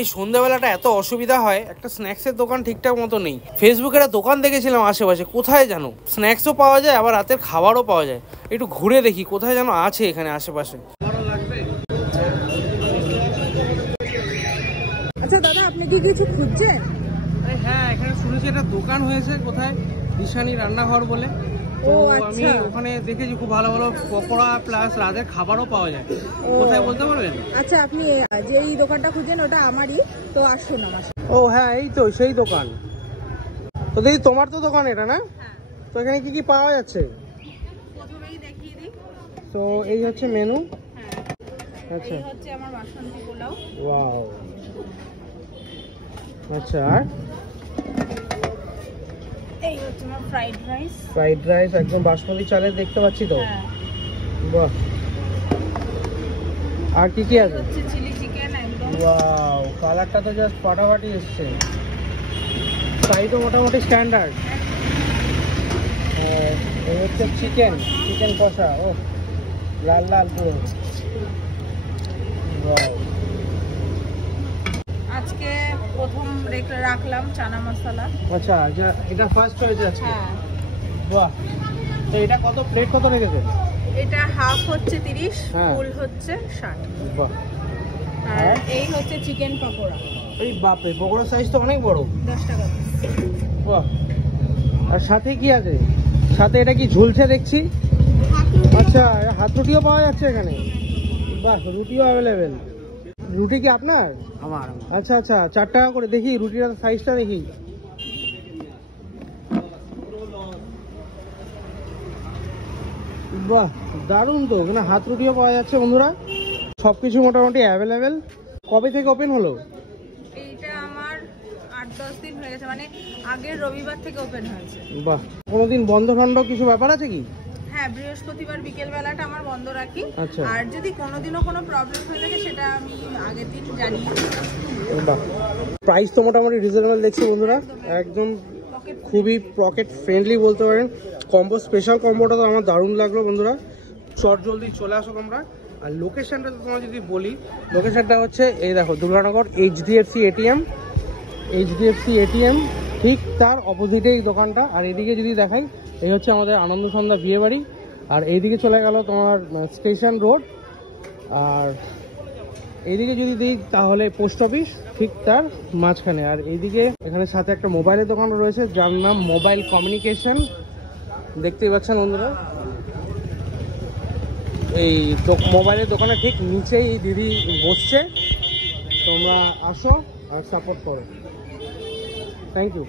এই সন্ধ্যাবেলাটা এত অসুবিধা হয়, একটা স্ন্যাক্সের দোকান ঠিকঠাক মতো নেই। ফেসবুকে একটা দোকান দেখেছিলাম আশেপাশে, কোথায় জানো স্ন্যাক্সও পাওয়া যায় আবার রাতের খাবারও পাওয়া যায়। একটু ঘুরে দেখি কোথায় যেন আছে এখানে আশেপাশে। আচ্ছা দাদা, আপনি কি কিছু খুঁজছেন? হ্যাঁ, এখানে শুনেছি একটা দোকান হয়েছে কোথায়, দিশানি রান্নাঘর বলে। তো আমি ওখানে দেখেছি খুব ভালো ভালো পকোড়া প্লাস রাতের খাবারও পাওয়া যায়। কোথায় বলতে পারবেন? আচ্ছা, আপনি যেই দোকানটা খুঁজছেন ওটা আমারই, তো আসুন আমার। ও হ্যাঁ, এই তো সেই দোকান। তো দিদি তোমার তো দোকান এটা না? তো এখানে কি কি পাওয়া যাচ্ছে? প্রথমেই দেখিয়ে দিই। তো এই হচ্ছে মেনু। আচ্ছা, এই হচ্ছে আমার বাসন্তী পোলাও। ওয়াও। আচ্ছা, আর এই হচ্ছে আমার ফ্রাইড রাইস। ফ্রাইড রাইস একদম বাসমতি চালের দেখতে পাচ্ছি তো। বাহ। আর কি কি আছে? হচ্ছে চিলি চিকেন একদম। ওয়াও, কালারটা তো জাস্ট ফাটাফাটি এসছে। সাইজও মোটামুটি স্ট্যান্ডার্ড। এই হচ্ছে চিকেন কষা। ও লাল লাল পুরো। ওয়াও। আজকে প্রথম রাখলাম চানা মশলা। আচ্ছা, এটা ফার্স্ট হয়েছে আজকে। বাহ। তো এটা কত প্লেট কত রেখেছেন? এটা হাফ হচ্ছে 30, ফুল হচ্ছে 60। বাহ। আর এই হচ্ছে চিকেন পকোড়া। এই বাপরে, পকোড়ার সাইজ তো অনেক বড়। 10 টাকা। বাহ। আর সাথে কি আছে? সাথে এটা কি ঝুলছে দেখছি? আচ্ছা, হাত রুটিও পাওয়া যাচ্ছে এখানে। বাহ, রুটিও অ্যাভেলেবেল। রুটি কি আপনার? আমার। আচ্ছা আচ্ছা, 4 টাকা করে। দেখি রুটির সাইজটা দেখি। বাহ, দারুণ তো। এখানে হাত রুটিও পাওয়া যাচ্ছে বন্ধুরা। সবকিছু মোটামুটি অ্যাভেলেবেল। কবে থেকে ওপেন হলো? এইটা আমার 8-10 দিন হয়ে গেছে, মানে আগের রবিবার থেকে ওপেন হয়েছে। বাহ। কোনোদিন বন্ধ ঠন্ড কিছু ব্যাপার আছে কি? হ্যাঁ, বৃহস্পতিবার বিকেল বেলাটা আমার বন্ধ রাখি। আচ্ছা। আর যদি কোনোদিনও কোনো প্রবলেম হয়ে থাকে সেটা আমি আগের দিন জানিয়ে দিই। বাহ। প্রাইস তো মোটামুটি রিজনেবল দেখছি বন্ধুরা, একদম খুবই পকেট ফ্রেন্ডলি বলতে পারেন। কম্বো, স্পেশাল কম্বোটা তো আমার দারুণ লাগলো বন্ধুরা। চট জলদি চলে আসো তোমরা। আর লোকেশনটা তো তোমার যদি বলি, লোকেশনটা হচ্ছে এই দেখো, দুর্গানগর HDFC ATM ঠিক তার অপোজিটে এই দোকানটা। আর এদিকে যদি দেখাই, এই হচ্ছে আমাদের আনন্দ সন্ধ্যা বিয়ে বাড়ি। আর এইদিকে চলে গেল তোমার স্টেশন রোড। আর এইদিকে যদি দিই তাহলে পোস্ট অফিস ঠিক তার মাঝখানে। আর এইদিকে এখানে সাথে একটা মোবাইলের দোকান রয়েছে যার নাম মোবাইল কমিউনিকেশন। দেখতেই পাচ্ছেন বন্ধুরা, এই মোবাইলের দোকানে ঠিক নিচেই এই দিদি বসছে। তোমরা আসো আর সাপোর্ট করো। Thank you.